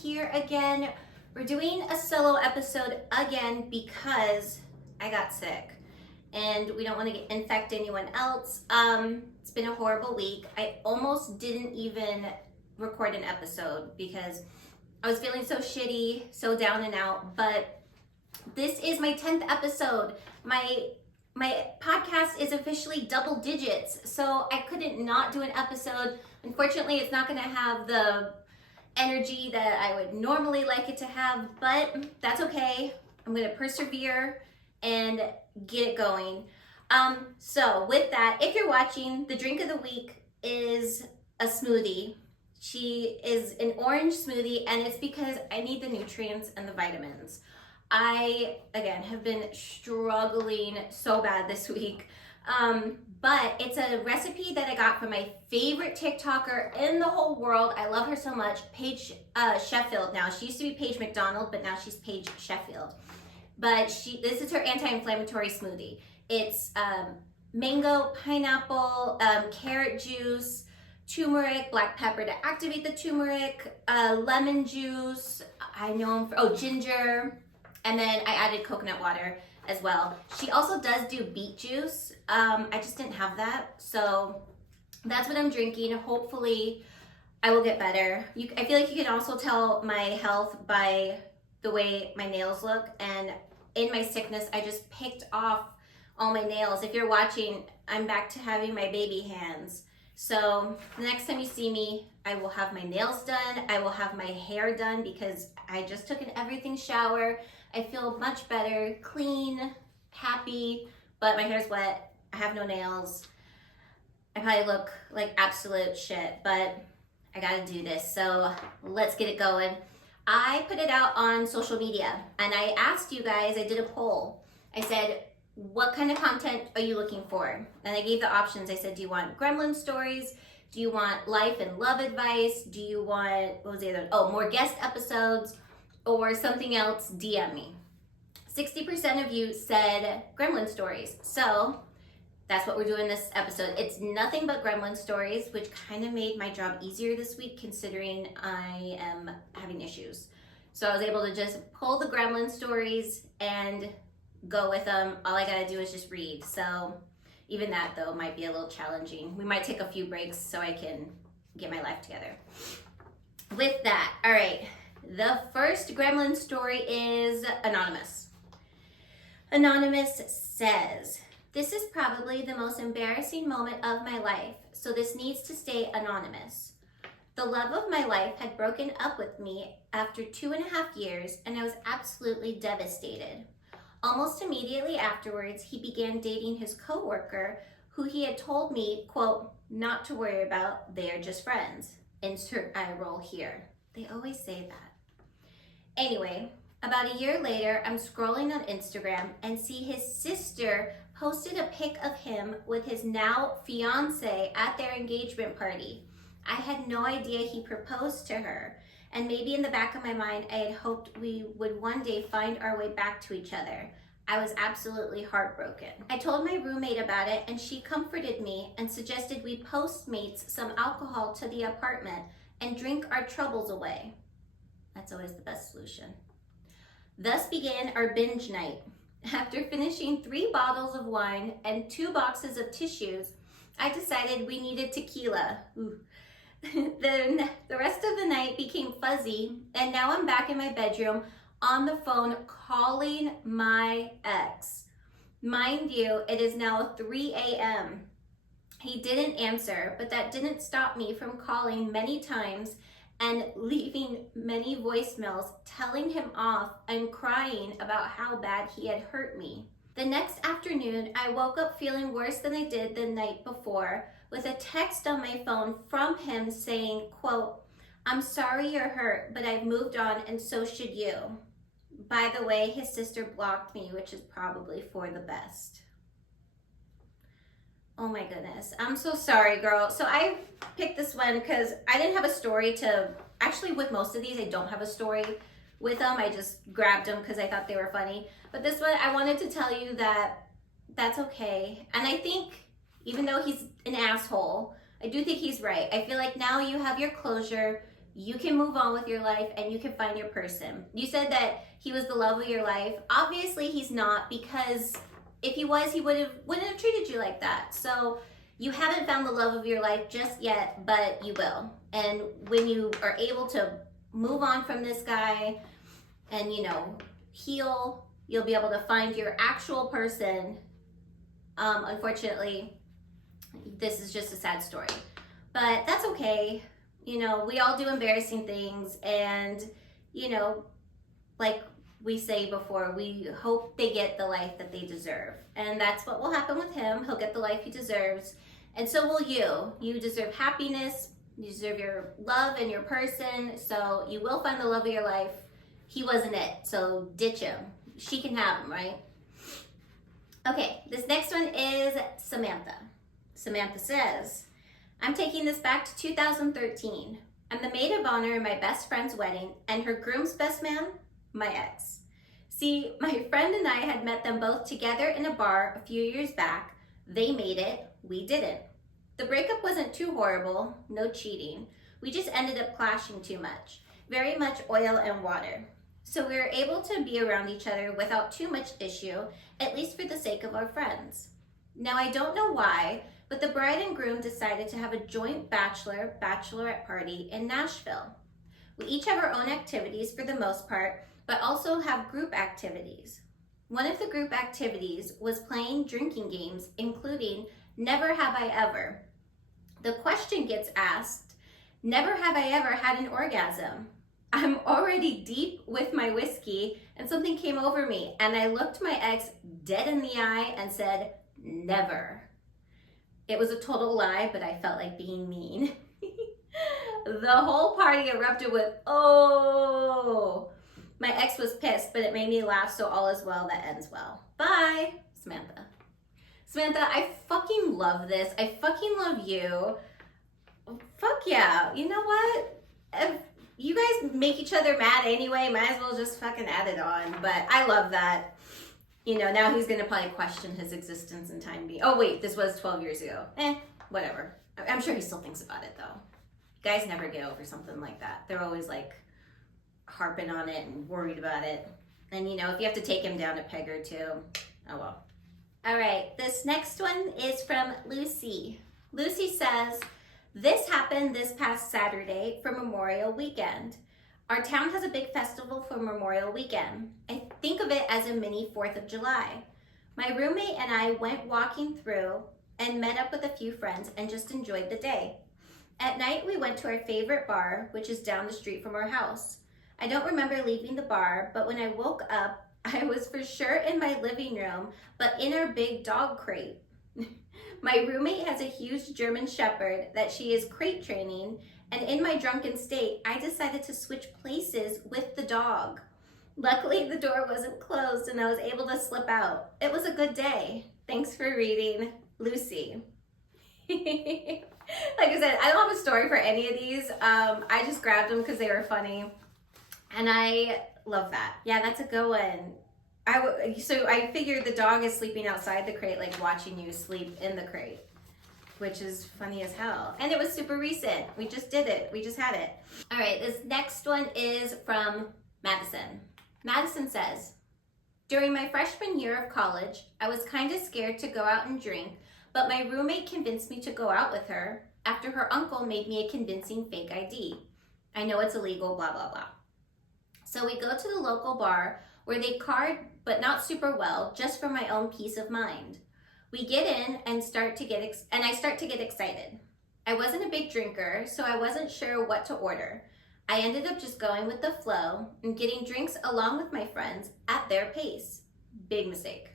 here again. We're doing a solo episode again because I got sick and we don't want to infect anyone else. It's been a horrible week. I almost didn't even record an episode because I was feeling so shitty, so down and out, but this is my 10th episode. My podcast is officially double digits, so I couldn't not do an episode. Unfortunately, it's not going to have the energy that I would normally like it to have, but that's okay. I'm going to persevere and get it going. So with that, if you're watching, the drink of the week is a smoothie. She is an orange smoothie, and it's because I need the nutrients and the vitamins. I, again, have been struggling so bad this week, but it's a recipe that I got from my favorite TikToker in the whole world. I love her so much, Paige Sheffield now. She used to be Paige McDonald, but now she's Paige Sheffield. But this is her anti-inflammatory smoothie. It's mango, pineapple, carrot juice, turmeric, black pepper to activate the turmeric, lemon juice, ginger, and then I added coconut water as well. She also does do beet juice. I just didn't have that, so that's what I'm drinking. Hopefully I will get better. I feel like you can also tell my health by the way my nails look, and in my sickness I just picked off all my nails. If you're watching, I'm back to having my baby hands. So the next time you see me, I will have my nails done. I will have my hair done because I just took an everything shower. I feel much better, clean, happy, but my hair's wet. I have no nails. I probably look like absolute shit, but I gotta do this. So let's get it going. I put it out on social media and I asked you guys, I did a poll. I said, what kind of content are you looking for? And I gave the options. I said, do you want gremlin stories? Do you want life and love advice? Do you want, what was the other? Oh, more guest episodes or something else? DM me. 60% of you said gremlin stories. So that's what we're doing this episode. It's nothing but gremlin stories, which kind of made my job easier this week considering I am having issues. So I was able to just pull the gremlin stories and go with them. All I gotta do is just read. So even that though might be a little challenging. We might take a few breaks so I can get my life together. With that, all right, the first gremlin story is anonymous. Anonymous says, this is probably the most embarrassing moment of my life, so this needs to stay anonymous. The love of my life had broken up with me after 2.5 years, and I was absolutely devastated. Almost immediately afterwards, he began dating his coworker, who he had told me, quote, not to worry about, they are just friends. Insert eye roll here. They always say that. Anyway, about a year later, I'm scrolling on Instagram and see his sister posted a pic of him with his now fiance at their engagement party. I had no idea he proposed to her. And maybe in the back of my mind, I had hoped we would one day find our way back to each other. I was absolutely heartbroken. I told my roommate about it and she comforted me and suggested we Postmates some alcohol to the apartment and drink our troubles away. That's always the best solution. Thus began our binge night. After finishing 3 bottles of wine and 2 boxes of tissues, I decided we needed tequila. Ooh. Then the rest of the night became fuzzy, and now I'm back in my bedroom on the phone calling my ex. Mind you, it is now 3 a.m. He didn't answer, but that didn't stop me from calling many times and leaving many voicemails telling him off and crying about how bad he had hurt me. The next afternoon, I woke up feeling worse than I did the night before, with a text on my phone from him saying, quote, I'm sorry you're hurt, but I've moved on and so should you. By the way, his sister blocked me, which is probably for the best. Oh my goodness, I'm so sorry, girl. So I picked this one because I didn't have a story actually with most of these, I don't have a story with them. I just grabbed them because I thought they were funny. But this one, I wanted to tell you that that's okay. And I think even though he's an asshole, I do think he's right. I feel like now you have your closure. you can move on with your life and you can find your person. You said that he was the love of your life. Obviously he's not, because if he was, he wouldn't have treated you like that. So you haven't found the love of your life just yet, but you will. And when you are able to move on from this guy and, you know, heal, you'll be able to find your actual person. Unfortunately, this is just a sad story, but that's okay. You know, we all do embarrassing things, and, you know, like we say before, we hope they get the life that they deserve. And that's what will happen with him. He'll get the life he deserves. And so will you. You deserve happiness. You deserve your love and your person. So you will find the love of your life. He wasn't it. So ditch him. She can have him, right? Okay, this next one is Samantha. Samantha says, I'm taking this back to 2013. I'm the maid of honor in my best friend's wedding, and her groom's best man, my ex. See, my friend and I had met them both together in a bar a few years back. They made it, we didn't. The breakup wasn't too horrible, no cheating. We just ended up clashing too much. Very much oil and water. So we were able to be around each other without too much issue, at least for the sake of our friends. Now I don't know why, but the bride and groom decided to have a joint bachelorette party in Nashville. We each have our own activities for the most part, but also have group activities. One of the group activities was playing drinking games, including Never Have I Ever. The question gets asked, never have I ever had an orgasm. I'm already deep with my whiskey and something came over me and I looked my ex dead in the eye and said, never. It was a total lie, but I felt like being mean. The whole party erupted with, oh. My ex was pissed, but it made me laugh, so all is well that ends well. Bye, Samantha. Samantha, I fucking love this. I fucking love you. Fuck yeah. You know what? If you guys make each other mad anyway, might as well just fucking add it on. But I love that. You know, now he's gonna probably question his existence and time being. Oh wait, this was 12 years ago. Whatever. I'm sure he still thinks about it though. Guys never get over something like that. They're always like harping on it and worried about it. And you know, if you have to take him down a peg or two, oh well. All right, this next one is from Lucy. Lucy says, this happened this past Saturday for Memorial Weekend. Our town has a big festival for Memorial Weekend. I think of it as a mini 4th of July. My roommate and I went walking through and met up with a few friends and just enjoyed the day. At night, we went to our favorite bar, which is down the street from our house. I don't remember leaving the bar, but when I woke up, I was for sure in my living room, but in our big dog crate. My roommate has a huge German Shepherd that she is crate training, and in my drunken state, I decided to switch places with the dog. Luckily, the door wasn't closed and I was able to slip out. It was a good day. Thanks for reading, Lucy. Like I said, I don't have a story for any of these. I just grabbed them because they were funny. And I love that. Yeah, that's a good one. So I figured the dog is sleeping outside the crate, like watching you sleep in the crate, which is funny as hell. And it was super recent. We just did it. We just had it. All right, this next one is from Madison. Madison says, during my freshman year of college, I was kind of scared to go out and drink, but my roommate convinced me to go out with her after her uncle made me a convincing fake ID. I know it's illegal, blah, blah, blah. So we go to the local bar where they card, but not super well, just for my own peace of mind. We get in and I start to get excited. I wasn't a big drinker, so I wasn't sure what to order. I ended up just going with the flow and getting drinks along with my friends at their pace. Big mistake.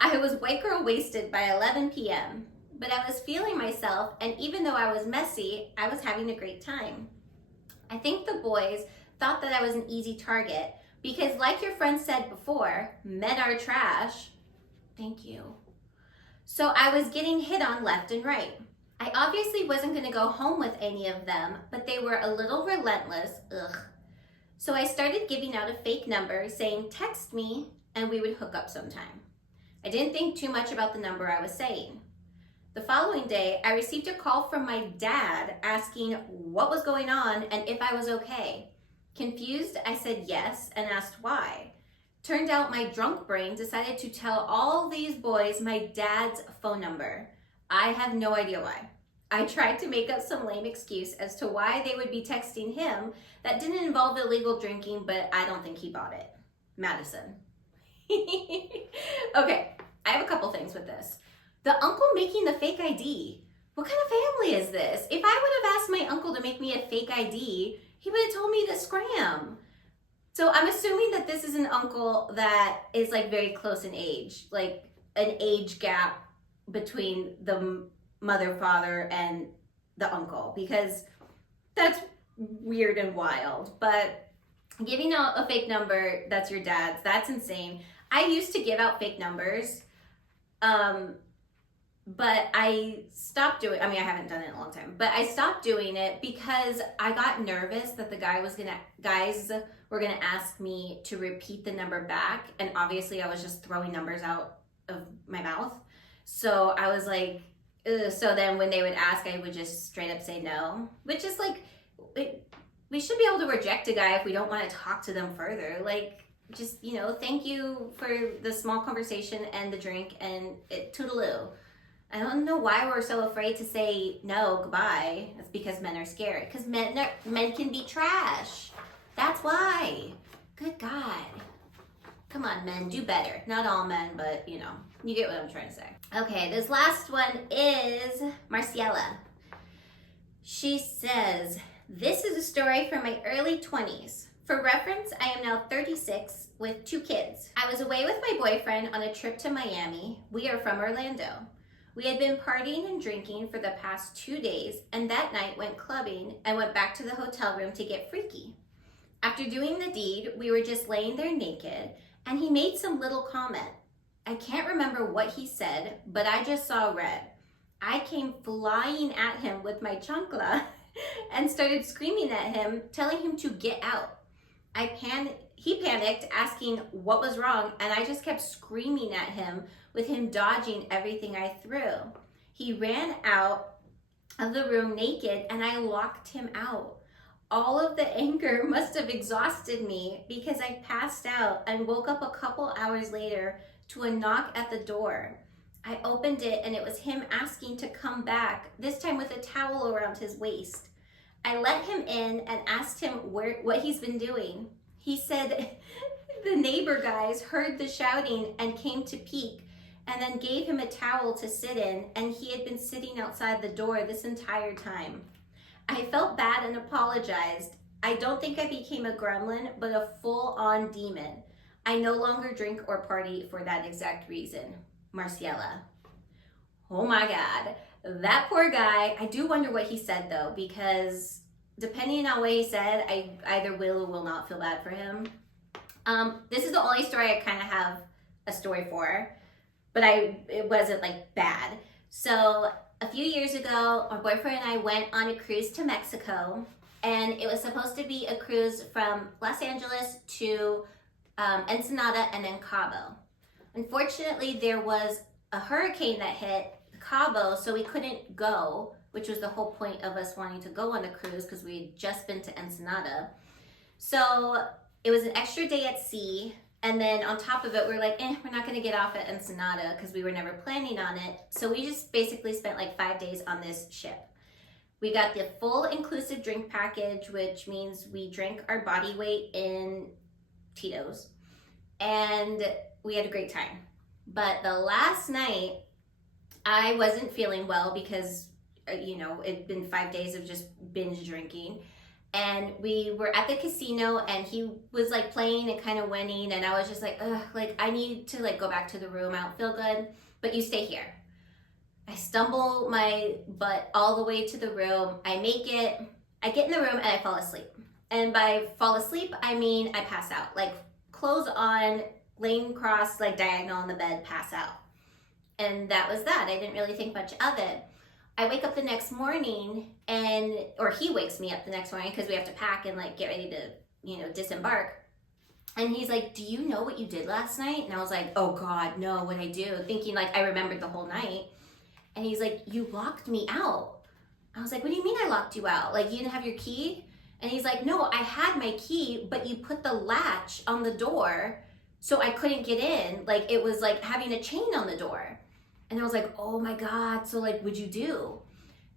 I was white girl wasted by 11 p.m., but I was feeling myself, and even though I was messy, I was having a great time. I think the boys thought that I was an easy target because, like your friend said before, men are trash. Thank you. So I was getting hit on left and right. I obviously wasn't going to go home with any of them, but they were a little relentless. Ugh. So I started giving out a fake number saying, text me, and we would hook up sometime. I didn't think too much about the number I was saying. The following day, I received a call from my dad asking what was going on and if I was okay. Confused, I said yes and asked why. Turned out my drunk brain decided to tell all these boys my dad's phone number. I have no idea why. I tried to make up some lame excuse as to why they would be texting him that didn't involve illegal drinking, but I don't think he bought it. Madison. Okay, I have a couple things with this. The uncle making the fake ID. What kind of family is this? If I would have asked my uncle to make me a fake ID, he would have told me to scram. So I'm assuming that this is an uncle that is like very close in age, like an age gap between the mother, father, and the uncle, because that's weird and wild. But giving out a fake number that's your dad's, that's insane. I used to give out fake numbers, but I stopped doing, I haven't done it in a long time, but I stopped doing it because I got nervous that the guys were gonna ask me to repeat the number back, and obviously I was just throwing numbers out of my mouth. So I was like, ugh. So then when they would ask, I would just straight up say no, which is like, we should be able to reject a guy if we don't want to talk to them further. Like, just, thank you for the small conversation and the drink and toodaloo. I don't know why we're so afraid to say no, goodbye. It's because men are scared. Because men can be trash. That's why. Good God. Come on, men, do better. Not all men, but you get what I'm trying to say. Okay, this last one is Marciela. She says, this is a story from my early 20s. For reference, I am now 36 with 2 kids. I was away with my boyfriend on a trip to Miami. We are from Orlando. We had been partying and drinking for the past 2 days, and that night went clubbing and went back to the hotel room to get freaky. After doing the deed, we were just laying there naked, and he made some little comment. I can't remember what he said, but I just saw red. I came flying at him with my chancla and started screaming at him, telling him to get out. He panicked, asking what was wrong, and I just kept screaming at him with him dodging everything I threw. He ran out of the room naked, and I locked him out. All of the anger must have exhausted me because I passed out and woke up a couple hours later to a knock at the door. I opened it, and it was him asking to come back, this time with a towel around his waist. I let him in and asked him what he's been doing. He said the neighbor guys heard the shouting and came to peek, and then gave him a towel to sit in, and he had been sitting outside the door this entire time. I felt bad and apologized. I don't think I became a gremlin, but a full-on demon. I no longer drink or party for that exact reason. Marciela. Oh my God. That poor guy. I do wonder what he said though, because depending on what he said, I either will or will not feel bad for him. This is the only story I kind of have a story for, but it wasn't like bad. So a few years ago, my boyfriend and I went on a cruise to Mexico, and it was supposed to be a cruise from Los Angeles to Ensenada and then Cabo. Unfortunately, there was a hurricane that hit Cabo, so we couldn't go, which was the whole point of us wanting to go on the cruise because we had just been to Ensenada. So it was an extra day at sea, and then on top of it, we were like, we're not gonna get off at Ensenada because we were never planning on it. So we just basically spent like 5 days on this ship. We got the full inclusive drink package, which means we drank our body weight in Tito's, and we had a great time. But the last night, I wasn't feeling well because, it'd been 5 days of just binge drinking. And we were at the casino, and he was like playing and kind of winning. And I was just like, ugh, like I need to like go back to the room. I don't feel good, but you stay here. I stumble my butt all the way to the room. I make it. I get in the room and I fall asleep. And by fall asleep, I mean I pass out. Like clothes on, laying crossed, like diagonal on the bed, pass out. And that was that. I didn't really think much of it. I wake up the next morning, or he wakes me up the next morning because we have to pack and like get ready to, disembark. And he's like, do you know what you did last night? And I was like, oh God, no, what'd I do? Thinking like I remembered the whole night. And he's like, you locked me out. I was like, what do you mean I locked you out? Like, you didn't have your key? And he's like, no, I had my key, but you put the latch on the door so I couldn't get in. Like, it was like having a chain on the door. And I was like, oh my God, so like, what'd you do?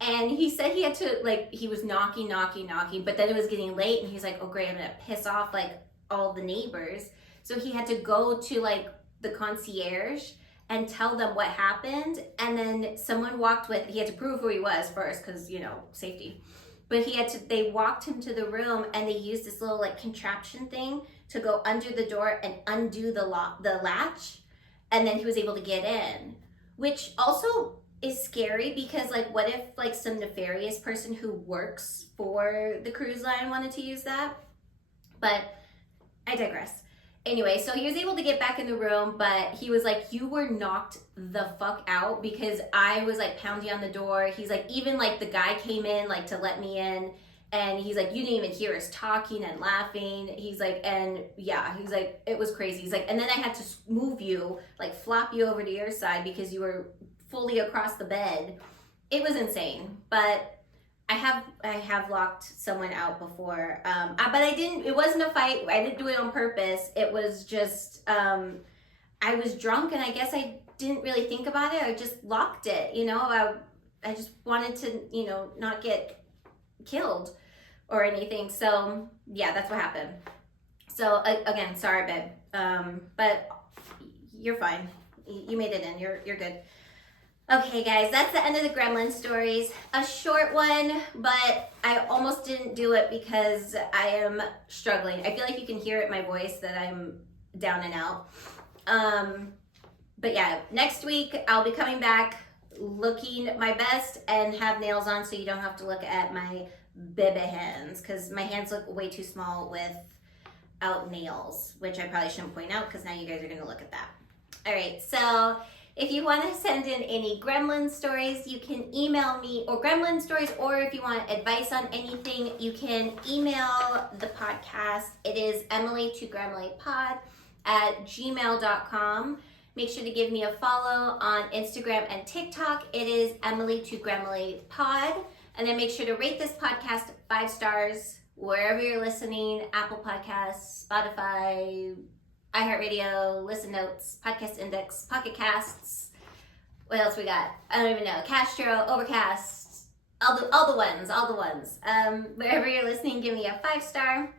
And he said he had to, like, he was knocking, but then it was getting late and he's like, oh great, I'm gonna piss off like all the neighbors. So he had to go to like the concierge and tell them what happened. And then someone walked with, he had to prove who he was first because, you know, safety. But they walked him to the room and they used this little like contraption thing to go under the door and undo the latch. And then he was able to get in, which also is scary because like, what if like some nefarious person who works for the cruise line wanted to use that? But I digress. Anyway, so he was able to get back in the room, but he was like, you were knocked the fuck out because I was like pounding on the door. He's like, even like the guy came in like to let me in and he's like, you didn't even hear us talking and laughing. He's like, and yeah, he's like, it was crazy. He's like, and then I had to move you, like flop you over to your side because you were fully across the bed. It was insane, but I have locked someone out before, but it wasn't a fight. I didn't do it on purpose. It was just, I was drunk and I guess I didn't really think about it. I just locked it, you know, I just wanted to, you know, not get killed or anything. So yeah, that's what happened. So again, sorry, babe. But you're fine. You made it in, you're good. Okay guys, that's the end of the gremlin stories. A short one, but I almost didn't do it because I am struggling. I feel like you can hear it in my voice that I'm down and out. But yeah, next week I'll be coming back looking my best and have nails on so you don't have to look at my baby hands because my hands look way too small without nails, which I probably shouldn't point out because now you guys are gonna look at that. All right, so if you want to send in any gremlin stories, you can email me, or gremlin stories, or if you want advice on anything, you can email the podcast. It is emily2gremlinpod@gmail.com. Make sure to give me a follow on Instagram and TikTok. It is emily2gremlinpod. And then make sure to rate this podcast 5 stars wherever you're listening, Apple Podcasts, Spotify, iHeartRadio, Listen Notes, Podcast Index, Pocket Casts. What else we got? I don't even know. Castro, Overcast, all the ones. Wherever you're listening, give me a 5 star.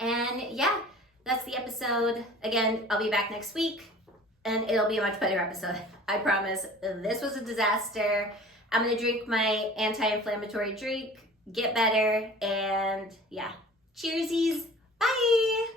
And yeah, that's the episode. Again, I'll be back next week, and it'll be a much better episode. I promise. This was a disaster. I'm gonna drink my anti-inflammatory drink, get better, and yeah. Cheersies. Bye.